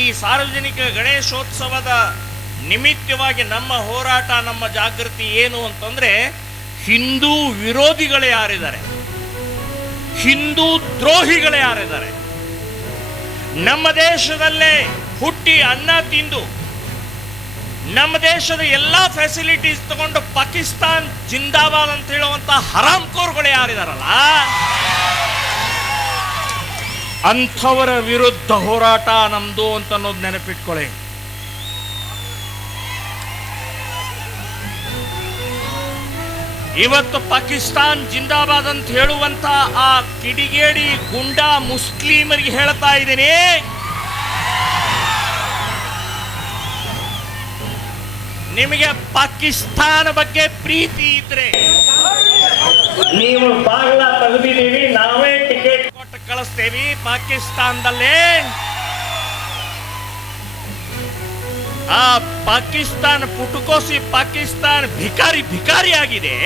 ಈ ಸಾರ್ವಜನಿಕ ಗಣೇಶೋತ್ಸವದ ನಿಮಿತ್ತವಾಗಿ ನಮ್ಮ ಹೋರಾಟ, ನಮ್ಮ ಜಾಗೃತಿ ಏನು ಅಂತಂದ್ರೆ, ಹಿಂದೂ ವಿರೋಧಿಗಳೇ ಯಾರಿದ್ದಾರೆ, ಹಿಂದೂ ದ್ರೋಹಿಗಳೇ ಯಾರಿದ್ದಾರೆ, ನಮ್ಮ ದೇಶದಲ್ಲೇ ಹುಟ್ಟಿ ಅನ್ನ ತಿಂದು ನಮ್ಮ ದೇಶದ ಎಲ್ಲ ಫೆಸಿಲಿಟೀಸ್ ತಗೊಂಡು ಪಾಕಿಸ್ತಾನ್ ಜಿಂದಾಬಾದ್ ಅಂತ ಹೇಳುವಂತ ಹರಾಮ್ಕೋರ್ಗಳು ಯಾರಿದಾರಲ್ಲ, ಅಂಥವರ ವಿರುದ್ಧ ಹೋರಾಟ ನಮ್ದು ಅಂತ ಅನ್ನೋದು ನೆನಪಿಟ್ಕೊಳ್ಳಿ. ಇವತ್ತು ಪಾಕಿಸ್ತಾನ್ ಜಿಂದಾಬಾದ್ ಅಂತ ಹೇಳುವಂತ ಆ ಕಿಡಿಗೇಡಿ ಗುಂಡಾ ಮುಸ್ಲಿಮರಿಗೆ ಹೇಳ್ತಾ ಇದ್ದೀನಿ, ನಿಮಗೆ ಪಾಕಿಸ್ತಾನ ಬಗ್ಗೆ ಪ್ರೀತಿ ಇದ್ರೆ ನೀವು ಬಾಗ್ಲ ತೆಗೆದಿದ್ದೀವಿ, ನಾವೇ ಟಿಕೆಟ್ ಕೊಟ್ಟು ಕಳಿಸ್ತೇವಿ. ಪಾಕಿಸ್ತಾನದಲ್ಲೇ ಆ ಪಾಕಿಸ್ತಾನ ಪುಟುಕೋಸಿ ಪಾಕಿಸ್ತಾನ ಭಿಕಾರಿ ಆಗಿದೆ.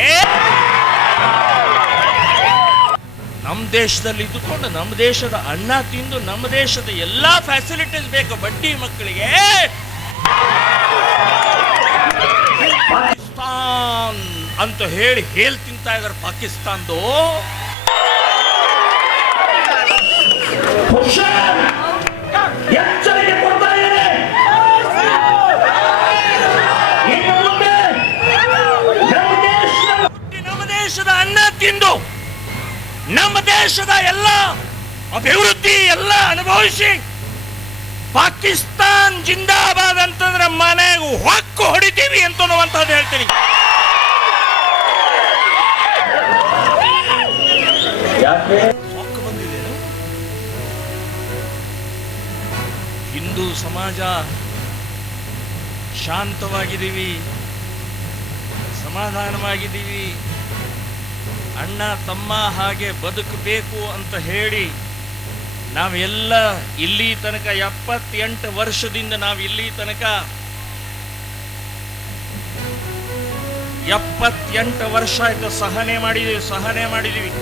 ನಮ್ಮ ದೇಶದಲ್ಲಿ ಇದ್ದುಕೊಂಡು ನಮ್ಮ ದೇಶದ ಅನ್ನ ತಿಂದು ನಮ್ಮ ದೇಶದ ಎಲ್ಲಾ ಫ್ಯಾಸಿಲಿಟೀಸ್ ಬೇಕು ಬಡ್ಡಿ ಮಕ್ಕಳಿಗೆ. ಪಾಕಿಸ್ತಾನ್ ಅಂತ ಹೇಳಿ ತಿಂತಾ ಇದಾರೆ. ಪಾಕಿಸ್ತಾನದು ಎಚ್ಚರಿಕೆ ಕೊಡ್ತಾ ಇದ್ದಾರೆ. ನಮ್ಮ ದೇಶದ ಅನ್ನ ತಿಂದು ನಮ್ಮ ದೇಶದ ಎಲ್ಲ ಅಭಿವೃದ್ಧಿ ಎಲ್ಲ ಅನುಭವಿಸಿ ಪಾಕಿಸ್ತಾನ್ ಜಿಂದಾಬಾದ್ ಅಂತಂದ್ರೆ ಮನೆಗೆ ಹೊಕ್ಕು ಹೊಡಿತೀವಿ ಅಂತನ್ನುವಂಥದ್ದು ಹೇಳ್ತೀನಿ. ಹೊಕ್ಕು ಬಂದಿದೆ. ಹಿಂದೂ ಸಮಾಜ ಶಾಂತವಾಗಿದ್ದೀವಿ, ಸಮಾಧಾನವಾಗಿದ್ದೀವಿ, ಅಣ್ಣ ತಮ್ಮ ಹಾಗೆ ಬದುಕಬೇಕು ಅಂತ ಹೇಳಿ ನಾವೆಲ್ಲ ಇಲ್ಲಿ ತನಕ 78 ವರ್ಷದಿಂದ ನಾವು ಇಲ್ಲಿ ತನಕ 78 ವರ್ಷ ಆಯ್ತು ಸಹನೆ ಮಾಡಿದೀವಿ.